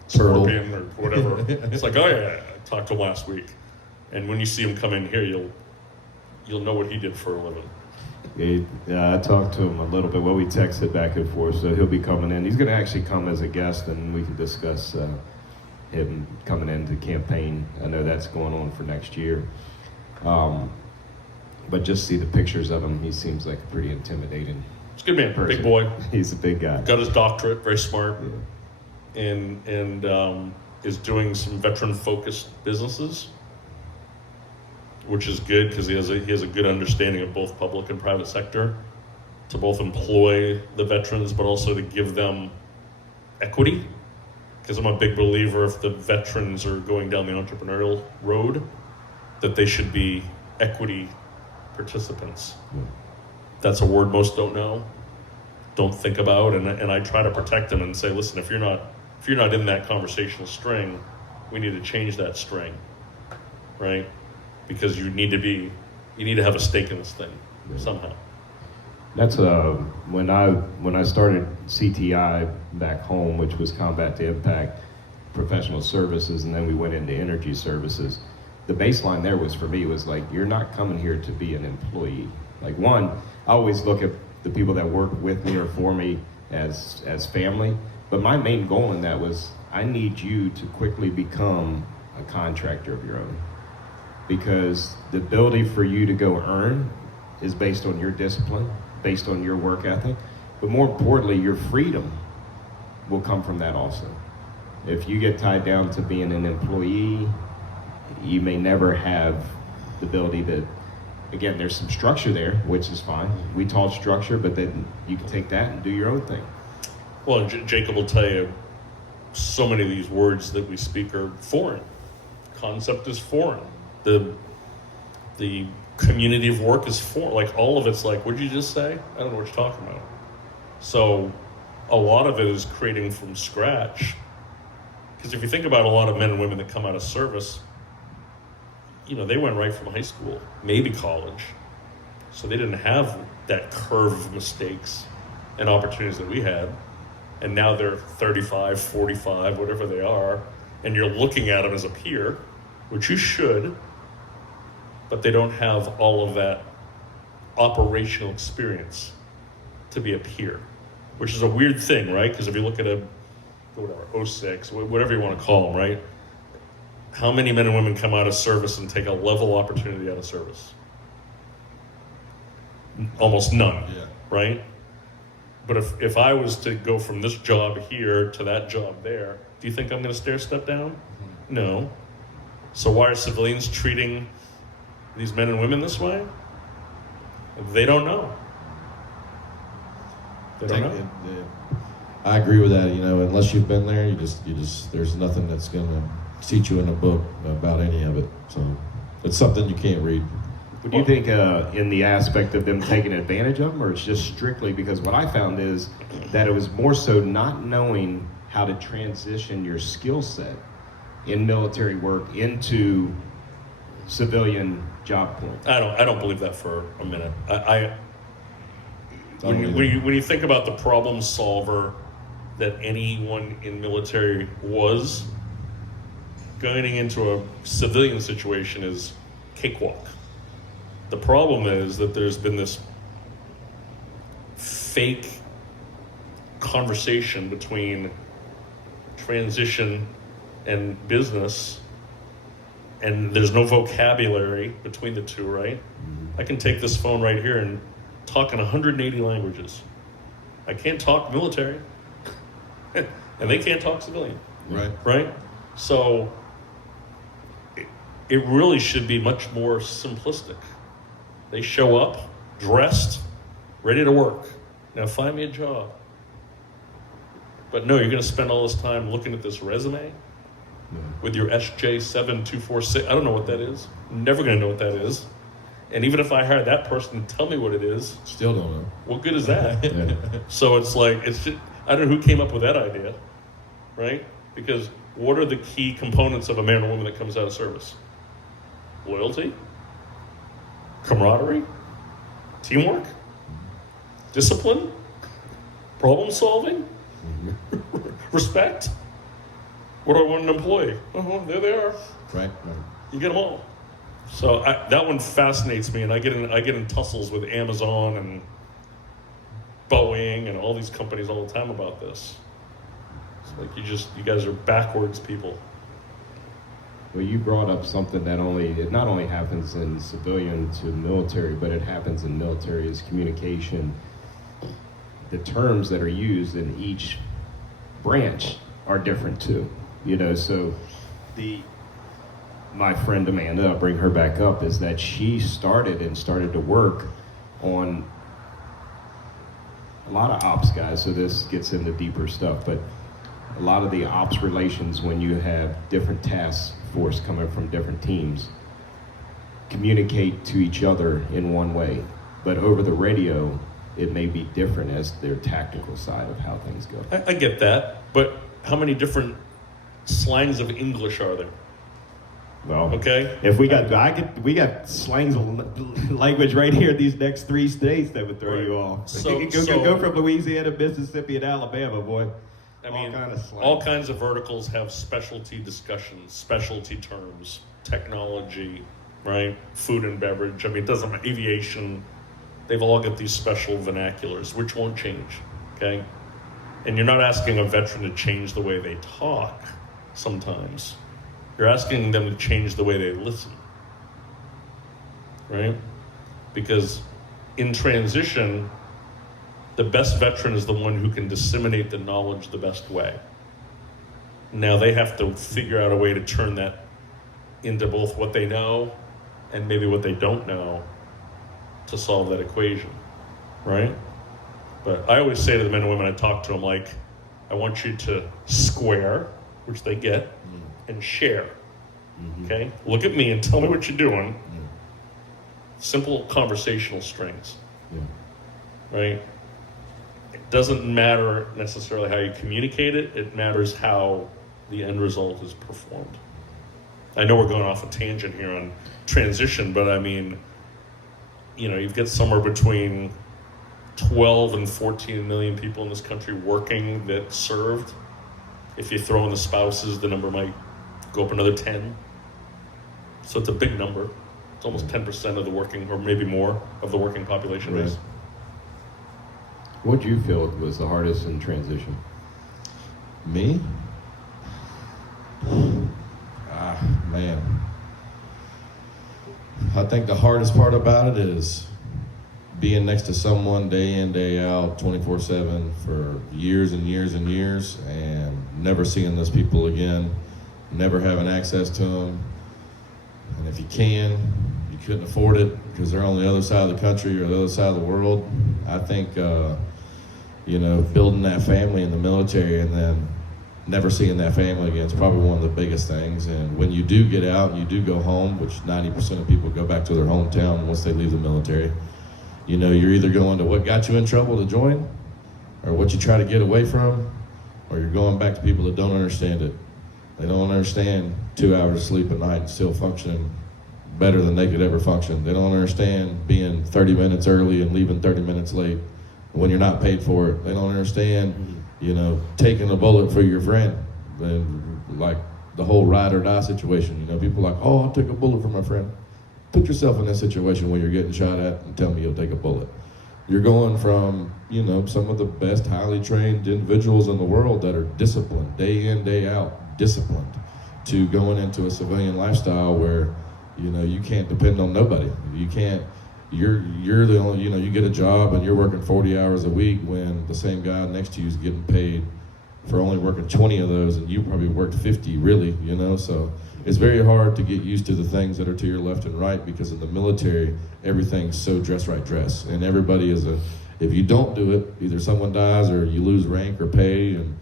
Turtle. Scorpion or whatever, it's like, oh yeah, I talked to him last week. And when you see him come in here, you'll know what he did for a living. Yeah, I talked to him a little bit. Well, we texted back and forth, so he'll be coming in. He's going to actually come as a guest, and we can discuss him coming into the campaign. I know that's going on for next year. But just see the pictures of him, he seems like a pretty intimidating He's a good man, person. big boy. He's a big guy. Got his doctorate, very smart, Yeah. and is doing some veteran-focused businesses, which is good because he has a good understanding of both public and private sector, to both employ the veterans but also to give them equity. Because I'm a big believer, if the veterans are going down the entrepreneurial road, that they should be equity participants. Yeah. That's a word most don't know, don't think about, and I try to protect them and say, listen, if you're not in that conversational string, we need to change that string, right? Because you need to have a stake in this thing somehow. That's when I started CTI back home, which was Combat to Impact Professional Services, and then we went into energy services. The baseline there was, for me, was like, you're not coming here to be an employee. Like, one, I always look at the people that work with me or for me as family, but my main goal in that was, I need you to quickly become a contractor of your own. Because the ability for you to go earn is based on your discipline, based on your work ethic, but more importantly, your freedom will come from that also. If you get tied down to being an employee, you may never have the ability to, again, there's some structure there, which is fine. We taught structure, but then you can take that and do your own thing. Well, Jacob will tell you, so many of these words that we speak are foreign. Concept is foreign. The community of work is foreign. Like, all of it's like, what did you just say? I don't know what you're talking about. So a lot of it is creating from scratch. Because if you think about a lot of men and women that come out of service, they went right from high school, maybe college. So they didn't have that curve of mistakes and opportunities that we had. And now they're 35, 45, whatever they are, and you're looking at them as a peer, which you should, but they don't have all of that operational experience to be a peer, which is a weird thing, right? Because if you look at a, whatever, 06, whatever you want to call them, right? How many men and women come out of service and take a level opportunity out of service? Almost none, Yeah. right? But if I was to go from this job here to that job there, do you think I'm going to stair step down? Mm-hmm. No. So why are civilians treating these men and women this way? They don't know. They don't know. I agree with that. Unless you've been there, you just there's nothing that's gonna teach you in a book about any of it. So it's something you can't read. Would you think in the aspect of them taking advantage of them, or it's just strictly because what I found is that it was more so not knowing how to transition your skill set in military work into civilian job point? I don't believe that for a minute. When you think about the problem solver that anyone in military was, going into a civilian situation is cakewalk. The problem is that there's been this fake conversation between transition and business, and there's no vocabulary between the two, right? I can take this phone right here and talk in 180 languages. I can't talk military, and they can't talk civilian. Right? So it really should be much more simplistic. They show up, dressed, ready to work. Now find me a job. But no, you're going to spend all this time looking at this resume with your SJ7246. I don't know what that is. I'm never going to know what that is. And even if I hire that person to tell me what it is, Still don't know. what good is that? Yeah. So it's like, I don't know who came up with that idea, right? Because what are the key components of a man or woman that comes out of service? Loyalty, camaraderie, teamwork, discipline, problem solving, respect. What do I want in an employee? There they are. Right. You get them all. So that one fascinates me, and I get in tussles with Amazon and Boeing and all these companies all the time about this. It's like you guys are backwards people. Well, you brought up something that it not only happens in civilian to military, but it happens in military as communication. The terms that are used in each branch are different too. So my friend Amanda, I'll bring her back up, is that she started to work on a lot of ops guys, so this gets into deeper stuff, but a lot of the ops relations when you have different task force coming from different teams communicate to each other in one way, but over the radio it may be different as their tactical side of how things go. I get that, but how many different slangs of English are there? Well, Okay. if we got slangs of language right here in these next 3 states that would throw Right. you off. So- You can go from Louisiana, Mississippi, and Alabama, boy. I mean, all kind of slang. all kinds of verticals have specialty discussions, specialty terms, technology, right? Food and beverage. I mean, it doesn't matter. Aviation. They've all got these special vernaculars, which won't change, okay? And you're not asking a veteran to change the way they talk sometimes. You're asking them to change the way they listen, right? Because in transition, the best veteran is the one who can disseminate the knowledge the best way. Now they have to figure out a way to turn that into both what they know and maybe what they don't know to solve that equation, right? But I always say to the men and women I talk to them, like, I want you to square, which they get, and share. Okay? Look at me and tell me what you're doing. Simple conversational strings, right? It doesn't matter necessarily how you communicate it. It matters how the end result is performed. I know we're going off a tangent here on transition, but I mean, you've got somewhere between 12 and 14 million people in this country working that served. If you throw in the spouses, the number might go up another 10. So it's a big number. It's almost 10% of the working, or maybe more, of the working population base. What do you feel was the hardest in transition? Me? Man. I think the hardest part about it is being next to someone day in, day out, 24/7 for years and years and years, and never seeing those people again, never having access to them. And if you couldn't afford it because they're on the other side of the country or the other side of the world. I think, building that family in the military and then never seeing that family again is probably one of the biggest things. And when you do get out and you do go home, which 90% of people go back to their hometown once they leave the military, you're either going to what got you in trouble to join, or what you try to get away from, or you're going back to people that don't understand it. They don't understand 2 hours of sleep a night and still functioning better than they could ever function. They don't understand being 30 minutes early and leaving 30 minutes late when you're not paid for it. They don't understand, taking a bullet for your friend. And like the whole ride or die situation. People are like, oh, I'll take a bullet for my friend. Put yourself in that situation when you're getting shot at and tell me you'll take a bullet. You're going from, some of the best highly trained individuals in the world that are disciplined, day in, day out, disciplined, to going into a civilian lifestyle where, you can't depend on nobody. You're the only, you get a job and you're working 40 hours a week when the same guy next to you is getting paid for only working 20 of those, and you probably worked 50 really, so it's very hard to get used to the things that are to your left and right, because in the military, everything's so dress right dress, and everybody if you don't do it, either someone dies or you lose rank or pay, and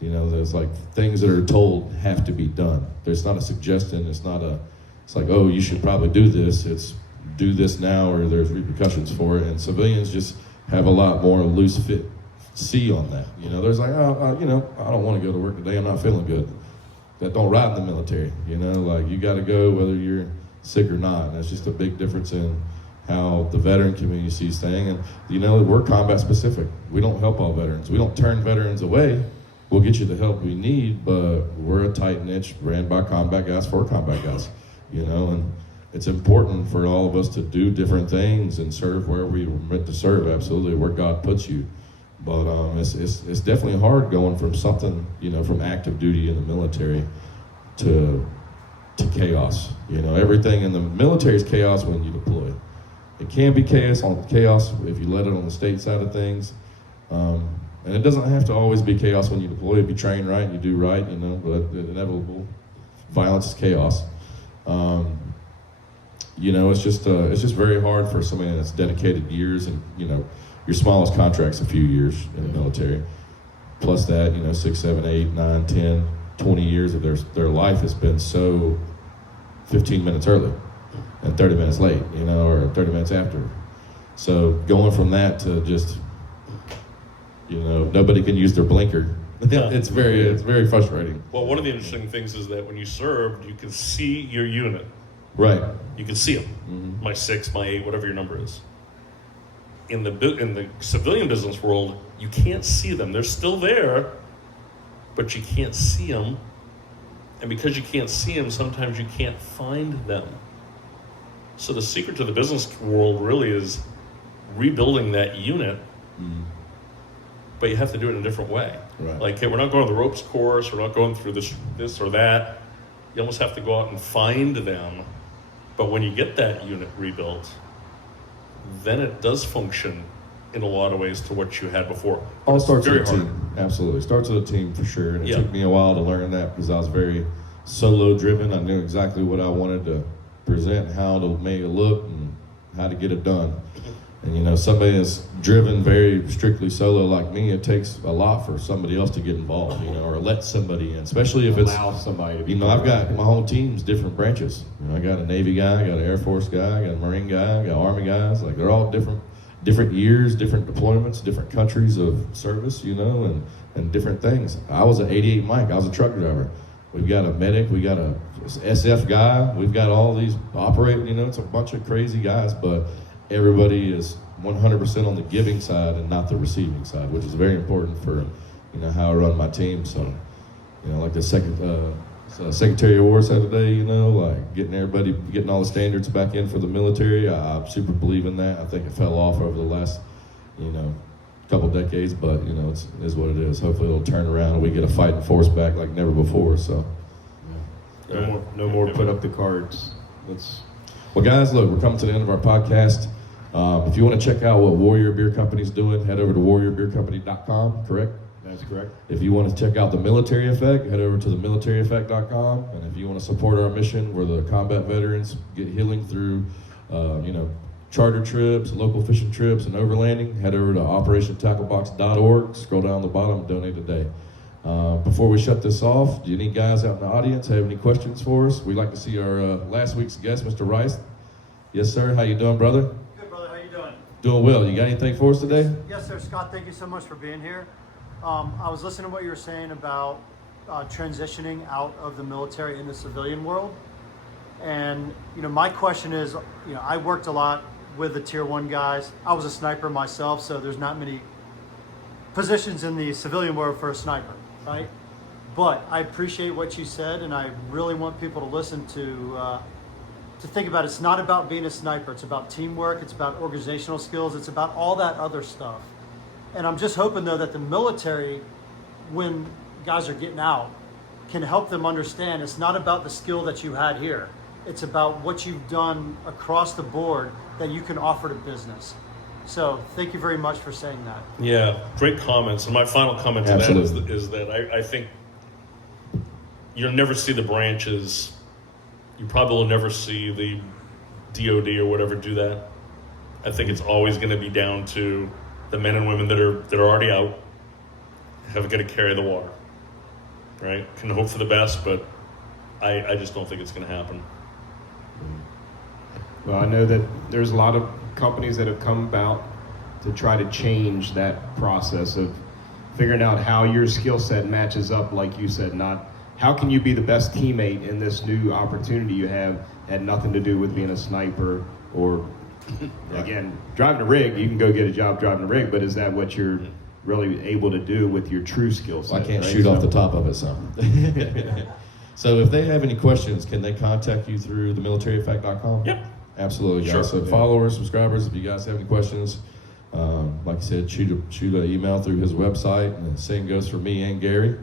there's like things that are told have to be done. There's not a suggestion, it's like, oh, you should probably do this, it's do this now or there's repercussions for it, and civilians just have a lot more loose fit on that. There's like, I don't want to go to work today, I'm not feeling good. That don't ride in the military, like you got to go whether you're sick or not. And that's just a big difference in how the veteran community sees things. And we're combat specific. We don't help all veterans. We don't turn veterans away. We'll get you the help we need, but we're a tight niche ran by combat guys for combat guys, and it's important for all of us to do different things and serve where we were meant to serve, absolutely, where God puts you. But it's definitely hard going from something, from active duty in the military to chaos. Everything in the military is chaos when you deploy. It can be chaos if you let it on the state side of things. And it doesn't have to always be chaos when you deploy. If you train right and you do right, but inevitable violence is chaos. It's just very hard for somebody that's dedicated years, and your smallest contract's a few years in the military. Plus that, 6, 7, 8, 9, 10, 20 years of their life has been so 15 minutes early and 30 minutes late, or 30 minutes after. So going from that to just, nobody can use their blinker. It's very frustrating. Well, one of the interesting things is that when you served, you can see your unit. Right. You can see them. Mm-hmm. My 6, my 8, whatever your number is. In the civilian business world, you can't see them. They're still there, but you can't see them. And because you can't see them, sometimes you can't find them. So the secret to the business world really is rebuilding that unit, but you have to do it in a different way. Right. Like, hey, we're not going to the ropes course, we're not going through this or that. You almost have to go out and find them. But when you get that unit rebuilt, then it does function in a lot of ways to what you had before. All starts with a hard. team. Absolutely. Starts with a team for sure. And it Yeah. took me a while to learn that because I was very solo driven. I knew exactly what I wanted to present, how to make it look, and how to get it done. And somebody that's driven very strictly solo like me, it takes a lot for somebody else to get involved, or let somebody in, especially if it's, Allow somebody to be I've got my whole team's different branches. I got a Navy guy, I got an Air Force guy, I got a Marine guy, I got Army guys. Like, they're all different years, different deployments, different countries of service, and different things. I was an 88 Mike, I was a truck driver. we've got a medic, we got a SF guy, we've got all these operating, it's a bunch of crazy guys, but everybody is 100% on the giving side and not the receiving side, which is very important for, how I run my team. So, like the Secretary of War said today, like getting all the standards back in for the military. I super believe in that. I think it fell off over the last, couple decades, but it is what it is. Hopefully it'll turn around and we get a fighting force back like never before. So, No more put up the cards. Well, guys, look, we're coming to the end of our podcast. If you want to check out what Warrior Beer Company's doing, head over to warriorbeercompany.com, correct? That's correct. If you want to check out the Military Effect, head over to themilitaryeffect.com. And if you want to support our mission where the combat veterans get healing through, charter trips, local fishing trips, and overlanding, head over to operationtacklebox.org. Scroll down the bottom and donate today. Before we shut this off, do any guys out in the audience have any questions for us? We'd like to see our last week's guest, Mr. Rice. Yes, sir. How you doing, brother? Good, brother. How you doing? Doing well. You got anything for us today? Yes, sir. Scott, thank you so much for being here. I was listening to what you were saying about transitioning out of the military in the civilian world. And, my question is, I worked a lot with the Tier 1 guys. I was a sniper myself, so there's not many positions in the civilian world for a sniper, right? But I appreciate what you said, and I really want people to listen to think about it. It's not about being a sniper. It's about teamwork. It's about organizational skills. It's about all that other stuff. And I'm just hoping, though, that the military, when guys are getting out, can help them understand it's not about the skill that you had here. It's about what you've done across the board that you can offer to business. So thank you very much for saying that. Yeah, great comments. And my final comment to Absolutely. that is that I think you'll never see the branches. You probably will never see the DOD or whatever do that. I think it's always going to be down to the men and women that are already out, have got to carry the water, right? Can hope for the best, but I just don't think it's going to happen. Well, I know that there's a lot of companies that have come about to try to change that process of figuring out how your skill set matches up, like you said, not how can you be the best teammate in this new opportunity you have, had nothing to do with being a sniper or, again, driving a rig. You can go get a job driving a rig, but is that what you're really able to do with your true skill set? I can't right? shoot off the top of it, so. So if they have any questions, can they contact you through themilitaryeffect.com? Yep. Absolutely, guys. Sure. So followers, subscribers, if you guys have any questions, like I said, shoot an email through his website. And the same goes for me and Gary.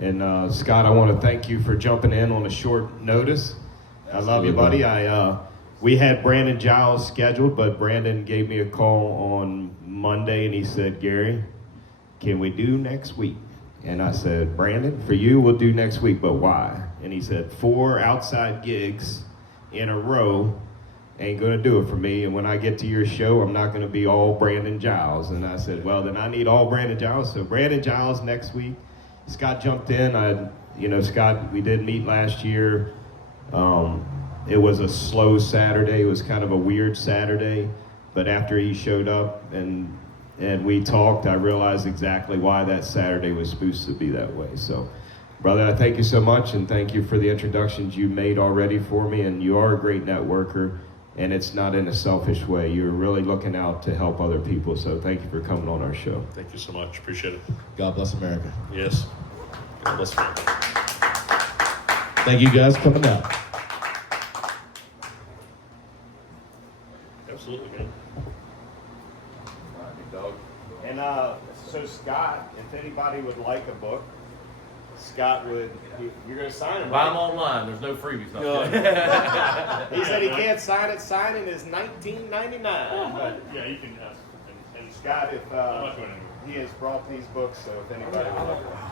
And Scott, I want to thank you for jumping in on a short notice. I love you, buddy. We had Brandon Giles scheduled, but Brandon gave me a call on Monday, and he said, Gary, can we do next week? And I said, Brandon, for you, we'll do next week, but why? And he said, 4 outside gigs in a row ain't going to do it for me. And when I get to your show, I'm not going to be all Brandon Giles. And I said, well, then I need all Brandon Giles. So Brandon Giles next week. Scott jumped in. Scott, we did meet last year. It was a slow Saturday. It was kind of a weird Saturday. But after he showed up and we talked, I realized exactly why that Saturday was supposed to be that way. So, brother, I thank you so much, and thank you for the introductions you made already for me. And you are a great networker, and it's not in a selfish way. You're really looking out to help other people. So thank you for coming on our show. Thank you so much. Appreciate it. God bless America. Yes. God bless America. Thank you guys for coming out. Absolutely, man. And so Scott, if anybody would like a book, Scott would, you're going to sign it, Buy them right? online. There's no freebies. He said he can't sign it. Signing is $19.99. But Yeah, you can ask. Scott, if he has brought these books, so if anybody would like